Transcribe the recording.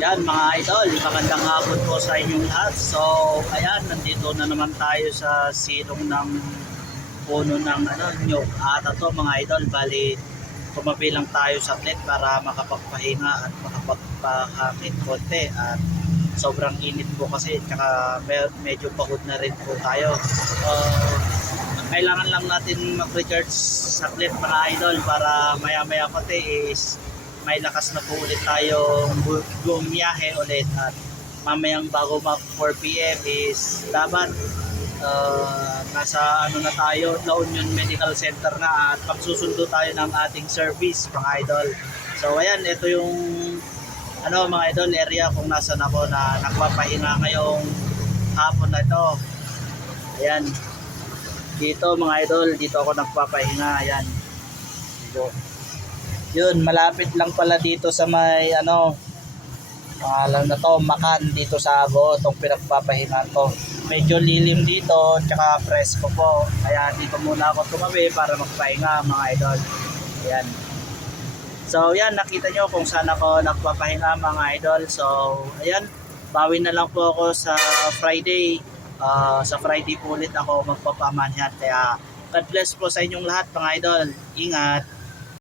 Yan mga idol, magandang hapon po sa inyong lahat. So, ayan, nandito na naman tayo sa silong ng puno ng nyug. At ito mga idol, bali tumabi lang tayo sa tent para makapagpahinga at makapagpahangin konti. At sobrang init po kasi, tsaka medyo pagod na rin po tayo. Kailangan lang natin mag-recharge sa tent mga idol para maya-maya konti is may lakas na po ulit tayong bumiyahe ulit. At mamayang bago mag 4 PM is dapat nasa na tayo, La Union Medical Center na, at pagsusundo tayo ng ating service mga idol. So ayan, ito yung mga idol area kung nasan ako na nagpapahinga ngayong hapon na ito. Ayan, dito mga idol, dito ako nagpapahinga. Ayan, dito. Yun, malapit lang pala dito sa may alam na to, Makan, dito sa Ago, itong pinagpapahingan ko. Medyo lilim dito, tsaka presko po. Kaya dito muna ako tumabi para magpahinga mga idol. Ayan. So yan, nakita nyo kung saan ako nagpapahinga mga idol. So ayan, bawi na lang po ako sa Friday. Sa Friday po ulit ako magpapamanhan. Kaya God bless po sa inyong lahat mga idol. Ingat.